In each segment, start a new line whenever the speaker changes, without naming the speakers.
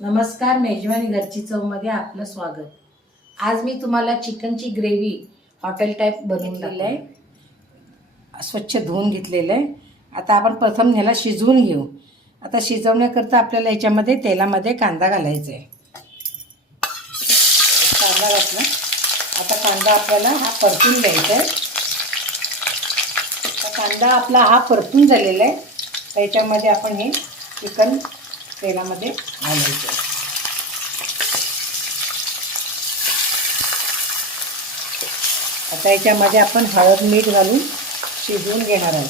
नमस्कार मेजवानी घरची चवमध्ये आपलं स्वागत. आज मी तुम्हाला चिकनची ग्रेव्ही हॉटेल टाईप बनवलेलं आहे स्वच्छ धुवून घेतलेलं आहे. आता आपण प्रथम ह्याला शिजवून घेऊ. आता शिजवण्याकरता आपल्याला ह्याच्यामध्ये तेलामध्ये कांदा घालायचा आहे. कांदा घातला. आता कांदा आपल्याला हा परतून घ्यायचा आहे. कांदा आपला हा परतून झालेला आहे. तर याच्यामध्ये आपण हे चिकन तेलामध्ये घालायचं. आता याच्यामध्ये आपण हळद मीठ घालून शिजवून घेणार आहोत.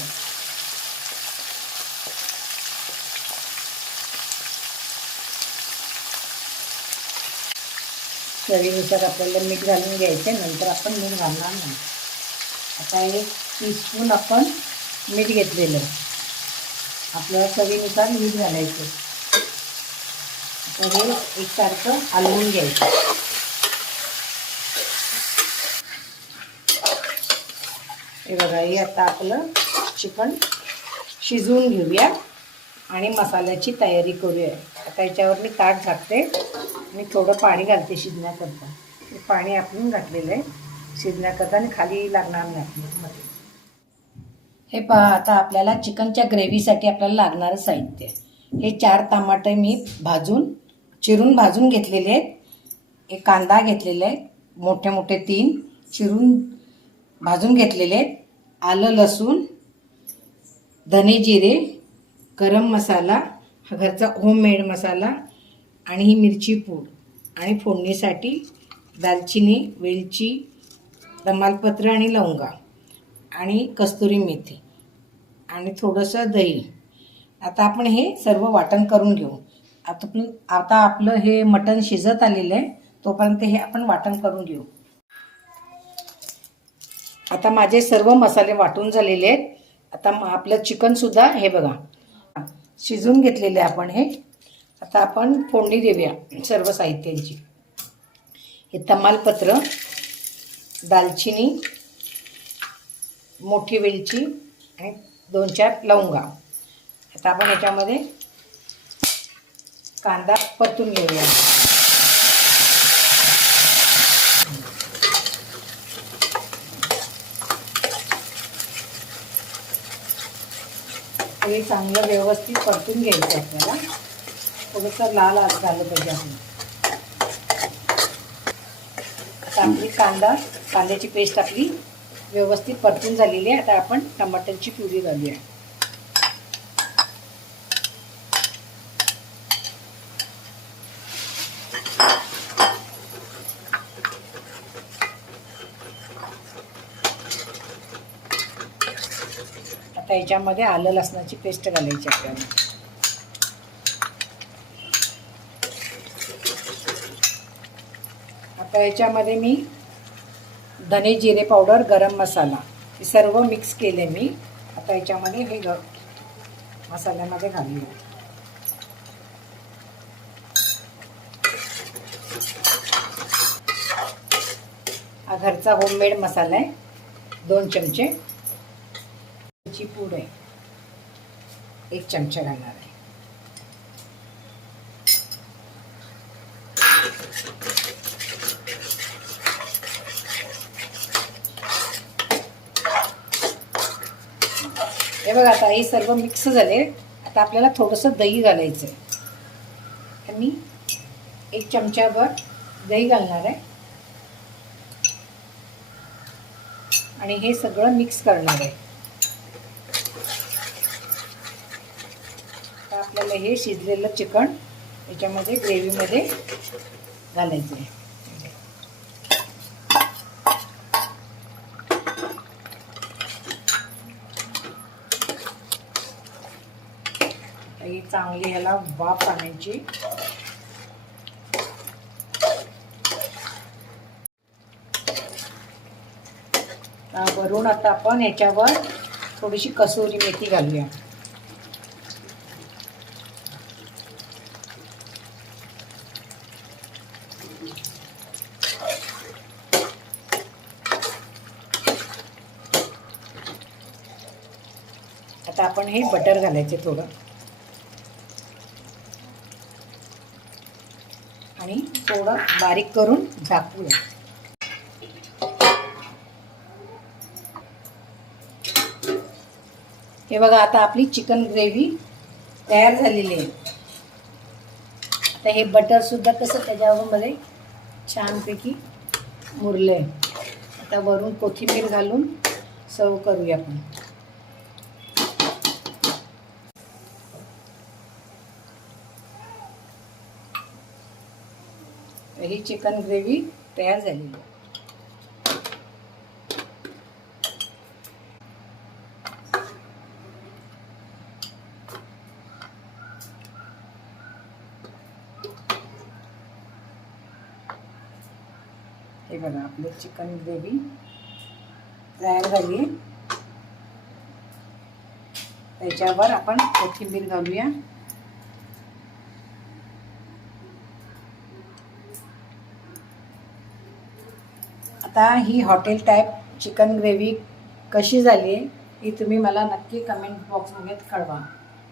चवीनुसार आपल्याला मीठ घालून घ्यायचं नंतर आपण मीठ घालणार नाही. आता एक टीस्पून आपण मीठ घेतलेलं आपल्याला चवीनुसार मीठ घालायचं आता हे एकसारखं हलवून घ्यायचं. हे बघा हे आता आपलं चिकन शिजवून घेऊया आणि मसाल्याची तयारी करूया. आता याच्यावर मी ताट झाकते. आणि थोडं पाणी घालते शिजण्याकरता. हे पाणी आपण घातलेलं आहे. शिजण्याकरता आणि खाली लागणार नाही मध्ये हे पहा आता आपल्याला चिकनच्या ग्रेव्हीसाठी आपल्याला लागणारं साहित्य. हे चार टमाटे मी भाजून चिरून भाजून घेतलेले आहेत. एक कांदा घेतलेला आहे मोठे मोठे तीन चिरून भाजून घेतलेले आहेत. आलं लसूण धने जिरे गरम मसाला हा घरचा होममेड मसाला आणि ही मिरची पूड. आणि फोडणीसाठी दालचिनी वेलची तमालपत्र आणि लवंगा आणि कस्तुरी मेथी आणि थोडंसं दही. आता आपण हे सर्व वाटण करून घेऊ. आता आता आपलं हे मटण शिजत आलेलं आहे तोपर्यंत हे आपण वाटण करून घेऊ. आता माझे सर्व मसाले वाटून झालेले आहेत. आता म- आपलं चिकनसुद्धा हे बघा. शिजून घेतलेले आहे आपण हे. आता आपण फोडणी देऊया सर्व साहित्यांची. हे तमालपत्र दालचिनी मोठी वेलची आणि दोन चार लवंगा. आता आपण याच्यामध्ये कांदा परतून घेऊया. हे चांगलं व्यवस्थित परतून घ्यायचं आपल्याला. थोडंसं लाल आज झालं पाहिजे आपण. आता आपली कांदा कांद्याची पेस्ट आपली व्यवस्थित परतून झालेली आहे. आता आपण टमाटरची प्युरी घालूया. आता याच्यामध्ये आलं लसणाची पेस्ट घालायची आपल्याला. आता याच्यामध्ये मी धने जिरे पावडर गरम मसाला हे सर्व मिक्स केले मी. आता याच्यामध्ये हे ग मसाल्यामध्ये घालूया हा घरचा होममेड मसाला आहे. दोन चमचे. ची पूड आहे. एक चमचा घालणार आहे. हे बघा आता हे सर्व मिक्स झाले. आता आपल्याला थोडंसं दही घालायचं आहे मी एक चमच्याभर दही घालणार आहे. आणि हे सगळं मिक्स करणार आहे. आपल्याला हे शिजलेलं चिकन याच्यामध्ये ग्रेव्हीमध्ये घालायचं आहे ही चांगली ह्याला वाफ आणायची. वरून आता आपण याच्यावर थोडीशी कसुरी मेथी घालूया. आता आपण हे बटर घालायचे थोडं. आणि थोडं बारीक करून झाकूया. हे बघा आता आपली चिकन ग्रेव्ही तयार झालेली आहे. तर हे बटरसुद्धा कसं त्याच्यामध्ये छानपैकी मुरलं आहे आता वरून कोथिंबीर घालून सर्व करूया आपण. ही चिकन ग्रेव्ही तयार झालेली हे बघा आपली चिकन ग्रेव्ही तयार झाली आहे. त्याच्यावर आपण कोथिंबीर घालूया. आता ही हॉटेल टाईप चिकन ग्रेव्ही कशी झाली आहे ही तुम्ही मला नक्की कमेंट बॉक्समध्ये कळवा.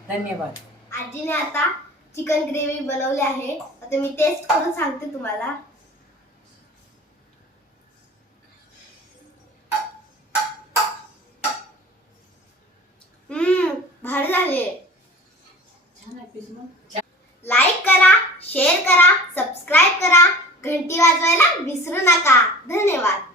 धन्यवाद.
आजीने आता चिकन ग्रेव्ही बनवली आहे आता मी टेस्ट करून सांगते तुम्हाला. झाले. लाईक करा शेअर करा सबस्क्राईब करा. घंटी वाजवायला विसरू नका. धन्यवाद.